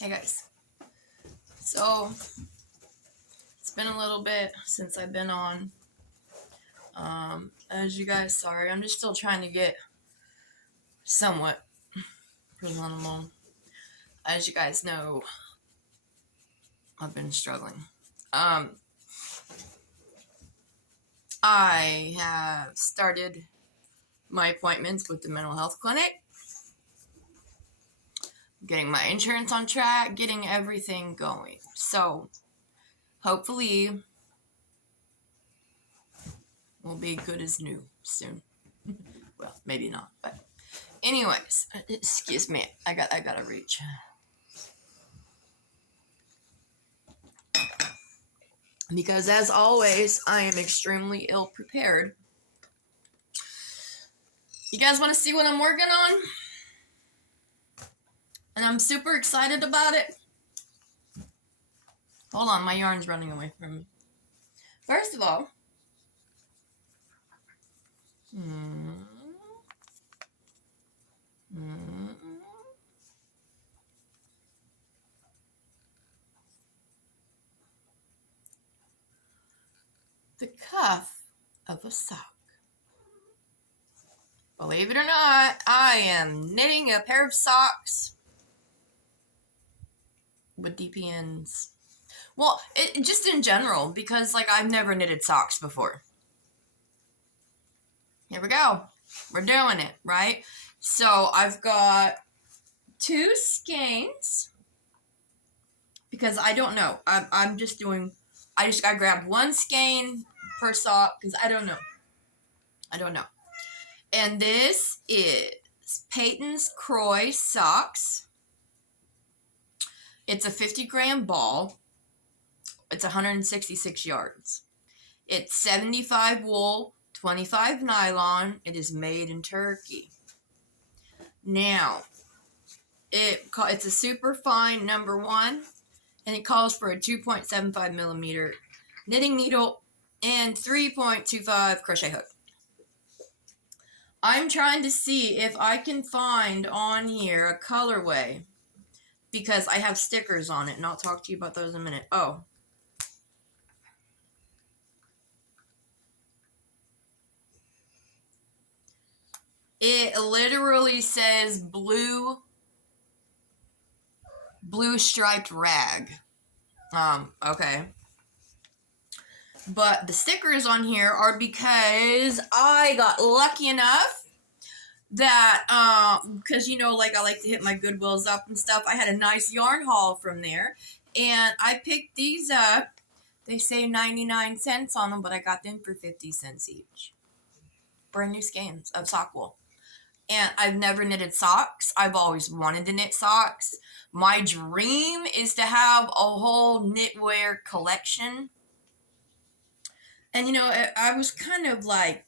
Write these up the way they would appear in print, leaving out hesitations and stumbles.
Hey guys, so it's been a little bit since I've been on. As you guys, sorry, I'm just still trying to get somewhat presentable. As you guys know, I've been struggling. I have started my appointments with the mental health clinic, getting my insurance on track, getting everything going. So hopefully we'll be good as new soon. Well, maybe not, but anyways, excuse me. I gotta reach. Because as always, I am extremely ill prepared. You guys want to see what I'm working on? And I'm super excited about it. Hold on, my yarn's running away from me. First of all, the cuff of a sock. Believe it or not, I am knitting a pair of socks with DPNs. Well, just in general, because like I've never knitted socks before. Here we go. We're doing it, right? So I've got 2 skeins because I don't know. I'm just doing. I grabbed 1 skein per sock because I don't know. And this is Peyton's Croy socks. It's a 50-gram ball. It's 166 yards. It's 75 wool, 25 nylon. It is made in Turkey. Now, it's a super fine number 1, and it calls for a 2.75 millimeter knitting needle and 3.25 crochet hook. I'm trying to see if I can find on here a colorway because I have stickers on it, and I'll talk to you about those in a minute. Oh. It literally says blue striped rag. Okay. But the stickers on here are because I got lucky enough that, because, like I like to hit my Goodwills up and stuff. I had a nice yarn haul from there, and I picked these up. They say 99 cents on them, but I got them for 50 cents each. Brand new skeins of sock wool. And I've never knitted socks. I've always wanted to knit socks. My dream is to have a whole knitwear collection. And, I was kind of like,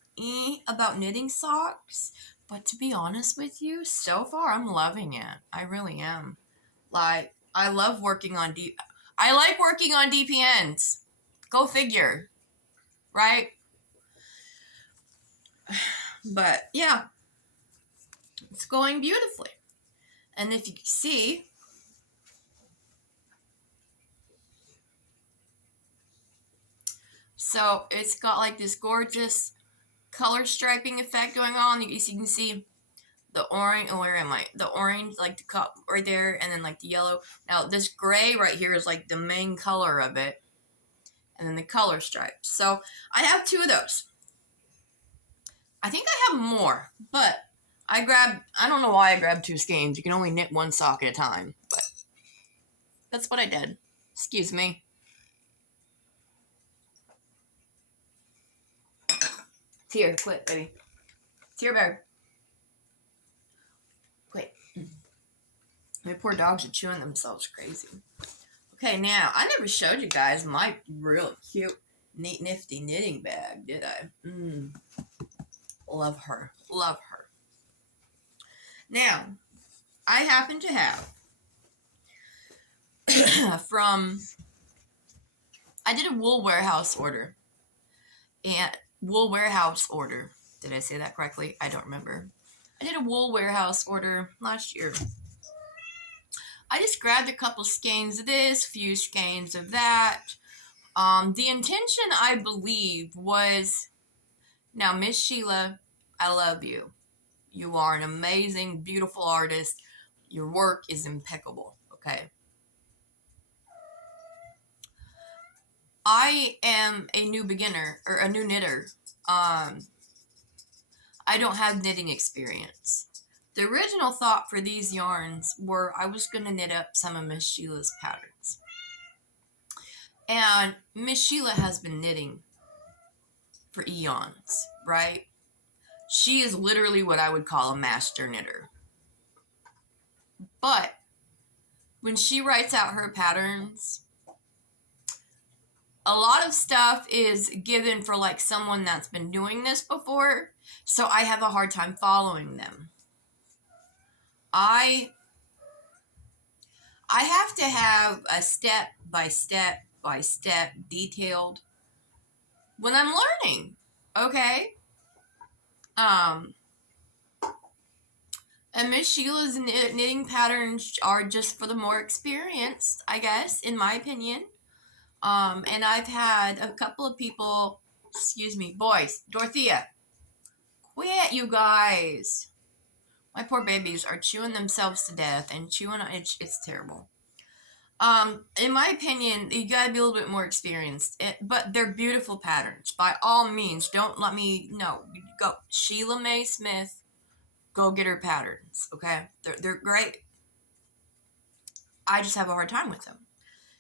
about knitting socks. But to be honest with you, so far I'm loving it. I really am. Like, I love working on I like working on DPNs. Go figure. Right? But, yeah. It's going beautifully. And if you can see, so it's got like this gorgeous color striping effect going on. You can see the orange. Oh, where am I? The orange, like the cup right there, and then like the yellow. Now this gray right here is like the main color of it, and then the color stripes. So I have 2 of those. I think I have more, but I don't know why I grabbed 2 skeins. You can only knit 1 sock at a time, but that's what I did. Excuse me. It's here. Quit, baby. It's here, bear. Quit. My poor dogs are chewing themselves crazy. Okay, now, I never showed you guys my really cute, neat, nifty knitting bag, did I? Love her. Love her. Now, I happen to have I did a wool warehouse order. And wool warehouse order. Did I say that correctly? I don't remember. I did a wool warehouse order last year. I just grabbed a couple skeins of this, few skeins of that. The intention, I believe, was, now, Miss Sheila, I love you. You are an amazing, beautiful artist. Your work is impeccable, okay? I am a new beginner, or a new knitter. I don't have knitting experience. The original thought for these yarns were I was going to knit up some of Miss Sheila's patterns. And Miss Sheila has been knitting for eons, right? She is literally what I would call a master knitter. But when she writes out her patterns, a lot of stuff is given for like someone that's been doing this before, so I have a hard time following them. I have to have a step by step by step detailed when I'm learning, okay? And Miss Sheila's knitting patterns are just for the more experienced, I guess, in my opinion. And I've had a couple of people, excuse me, boys, Dorothea, quit, you guys. My poor babies are chewing themselves to death and chewing, it's terrible. In my opinion, you gotta be a little bit more experienced, but they're beautiful patterns. By all means, don't let me, no, go. Sheila Mae Smith, go get her patterns, okay? They're great. I just have a hard time with them.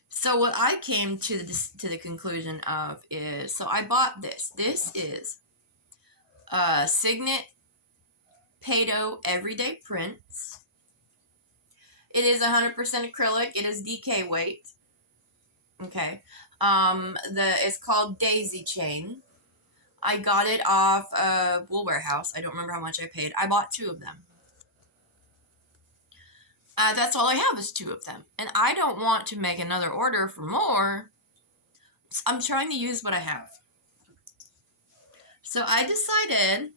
So what I came to the conclusion of is, so I bought this. This is Signet V.E.D.A Everyday Prints. It is 100% acrylic. It is DK weight. Okay. It's called Daisy Chain. I got it off Wool Warehouse. I don't remember how much I paid. I bought 2 of them. That's all I have is 2 of them. And I don't want to make another order for more. I'm trying to use what I have. So I decided,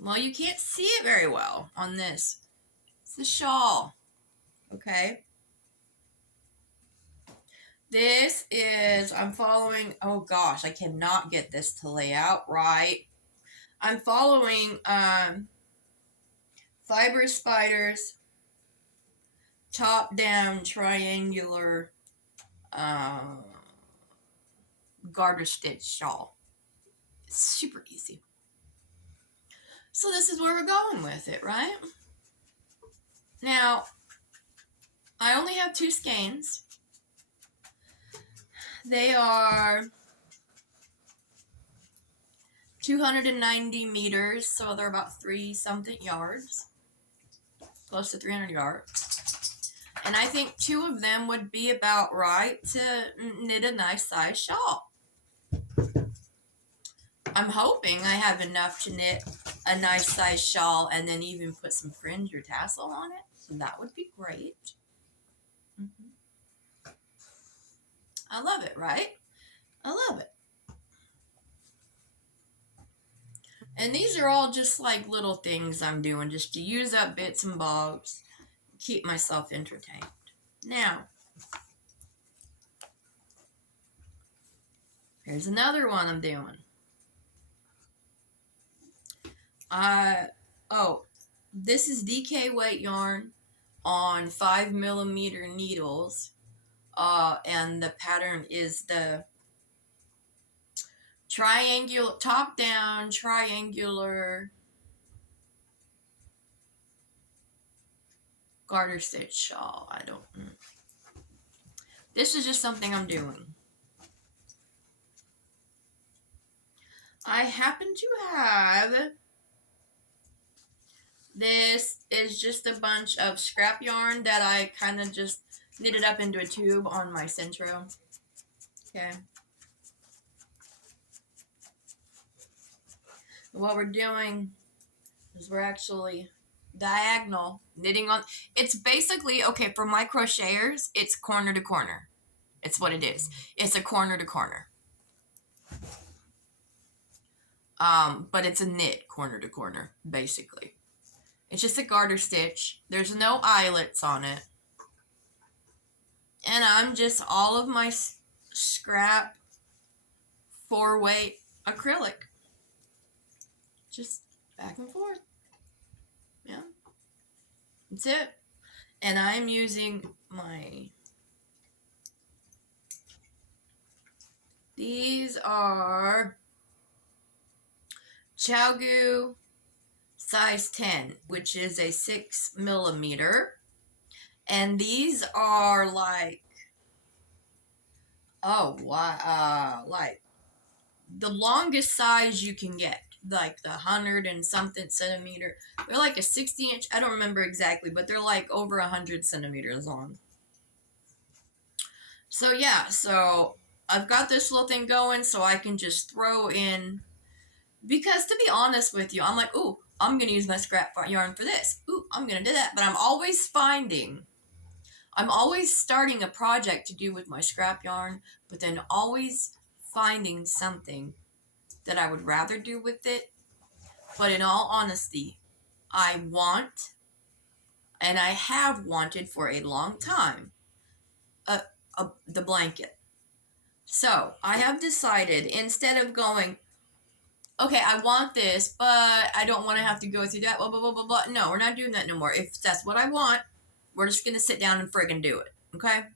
well, you can't see it very well on this. It's a shawl, okay? This is, I'm following, oh gosh, I cannot get this to lay out right. I'm following Fiber Spiders top down triangular garter stitch shawl. It's super easy. So this is where we're going with it, right? Now, I only have 2 skeins. They are 290 meters, so they're about 3-something yards. Close to 300 yards. And I think 2 of them would be about right to knit a nice size shawl. I'm hoping I have enough to knit a nice size shawl and then even put some fringe or tassel on it. So that would be great. I love it, right? I love it. And these are all just like little things I'm doing just to use up bits and bobs, keep myself entertained. Now, here's another one I'm doing. This is DK weight yarn on 5mm needles. And the pattern is the triangular, top down, triangular garter stitch shawl. This is just something I'm doing. I happen to have, this is just a bunch of scrap yarn that I kind of just knitted up into a tube on my Centro. Okay. What we're doing is we're actually diagonal knitting on. It's basically, okay, for my crocheters, it's corner to corner. It's what it is. It's a corner to corner. But it's a knit corner to corner, basically. It's just a garter stitch. There's no eyelets on it. And I'm just all of my scrap 4-weight acrylic. Just back and forth. Yeah. That's it. And I'm using these are Chowgu size 10, which is a 6mm. And these are like, like the longest size you can get, like the 100 and something centimeter. They're like a 60-inch. I don't remember exactly, but they're like over 100 centimeters long. So yeah, so I've got this little thing going so I can just throw in, because to be honest with you, I'm like, ooh, I'm going to use my scrap yarn for this. Ooh, I'm going to do that. But I'm always starting a project to do with my scrap yarn, but then always finding something that I would rather do with it. But in all honesty, I want, and I have wanted for a long time, the blanket. So I have decided, instead of going, okay, I want this, but I don't want to have to go through that, blah, blah, blah, blah, blah. No, we're not doing that no more. If that's what I want, we're just going to sit down and friggin' do it, okay?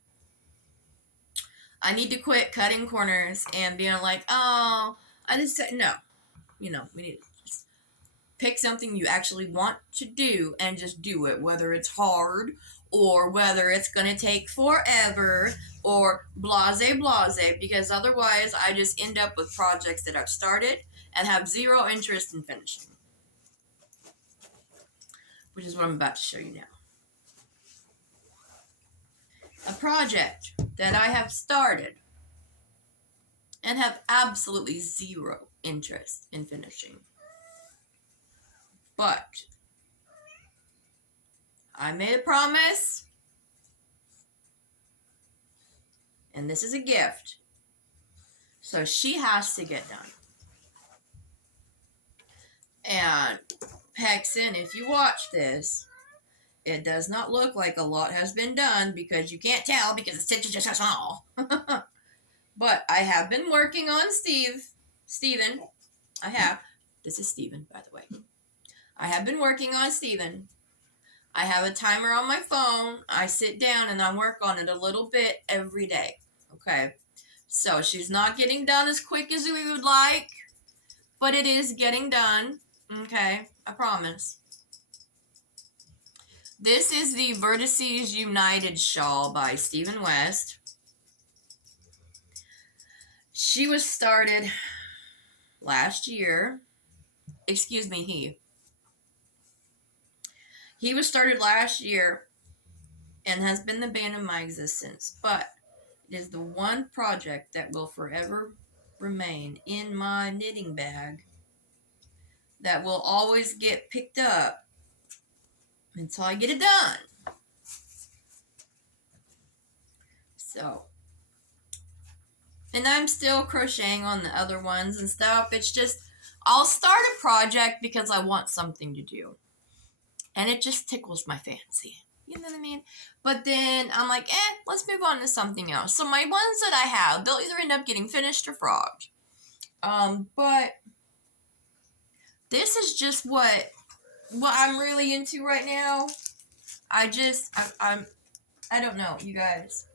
I need to quit cutting corners and being like, oh, I just said, no. We need to just pick something you actually want to do and just do it, whether it's hard or whether it's going to take forever or blase, because otherwise I just end up with projects that I've started and have zero interest in finishing, which is what I'm about to show you now. A project that I have started and have absolutely zero interest in finishing. But I made a promise, and this is a gift, so she has to get done. And Hexen, if you watch this, it does not look like a lot has been done, because you can't tell because the stitch is just so small. But I have been working on Steven. I have. This is Steven, by the way. I have been working on Steven. I have a timer on my phone. I sit down and I work on it a little bit every day. Okay. So she's not getting done as quick as we would like, but it is getting done. Okay. I promise. This is the Vertices United shawl by Stephen West. She was started last year. Excuse me, he was started last year and has been the bane of my existence, but it is the one project that will forever remain in my knitting bag, that will always get picked up until I get it done. So, and I'm still crocheting on the other ones and stuff. It's just, I'll start a project because I want something to do, and it just tickles my fancy. You know what I mean? But then I'm like, let's move on to something else. So my ones that I have, they'll either end up getting finished or frogged. But this is just what I'm really into right now. I don't know, you guys.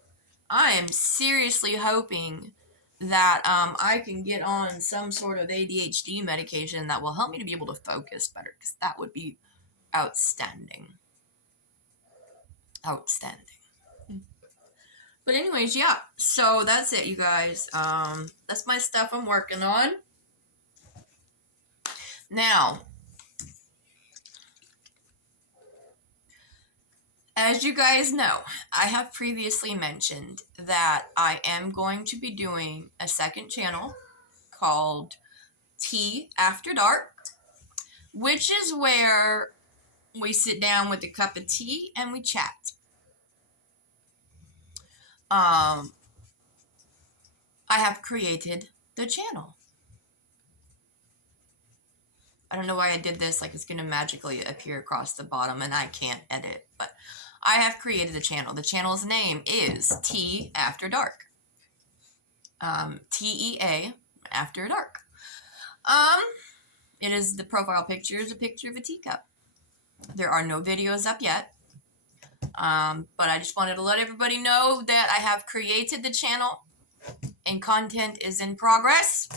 I am seriously hoping that I can get on some sort of ADHD medication that will help me to be able to focus better, because that would be outstanding. Outstanding. But anyways, yeah. So that's it, you guys. That's my stuff I'm working on. Now, as you guys know, I have previously mentioned that I am going to be doing a second channel called Tea After Dark, which is where we sit down with a cup of tea and we chat. I have created the channel. I don't know why I did this, like it's gonna magically appear across the bottom and I can't edit, but I have created a channel. The channel's name is Tea After Dark. T-E-A After Dark. It is, the profile picture is a picture of a teacup. There are no videos up yet. But I just wanted to let everybody know that I have created the channel and content is in progress.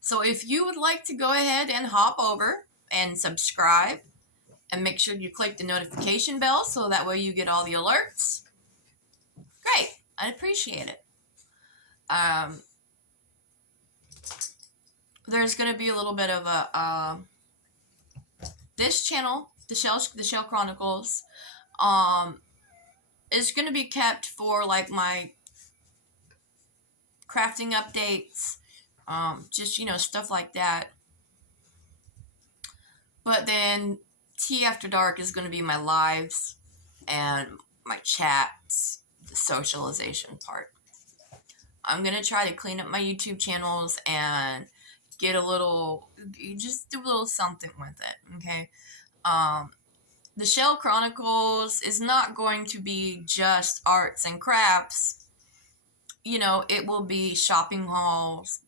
So if you would like to go ahead and hop over and subscribe and make sure you click the notification bell so that way you get all the alerts, great, I'd appreciate it. There's going to be a little bit of a this channel, the Shell Chronicles, is going to be kept for like my crafting updates, just, you know, stuff like that. But then Tea After Dark is going to be my lives and my chats, the socialization part. I'm going to try to clean up my YouTube channels and get a little, just do a little something with it, okay? The Shell Chronicles is not going to be just arts and crafts. You know, it will be shopping hauls,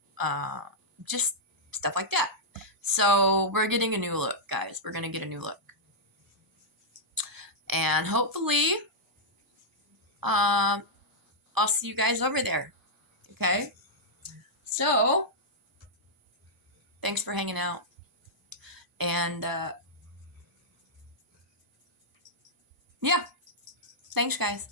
just stuff like that. So we're getting a new look, guys. We're going to get a new look. And hopefully, I'll see you guys over there. Okay? So, thanks for hanging out. And, yeah. Thanks, guys.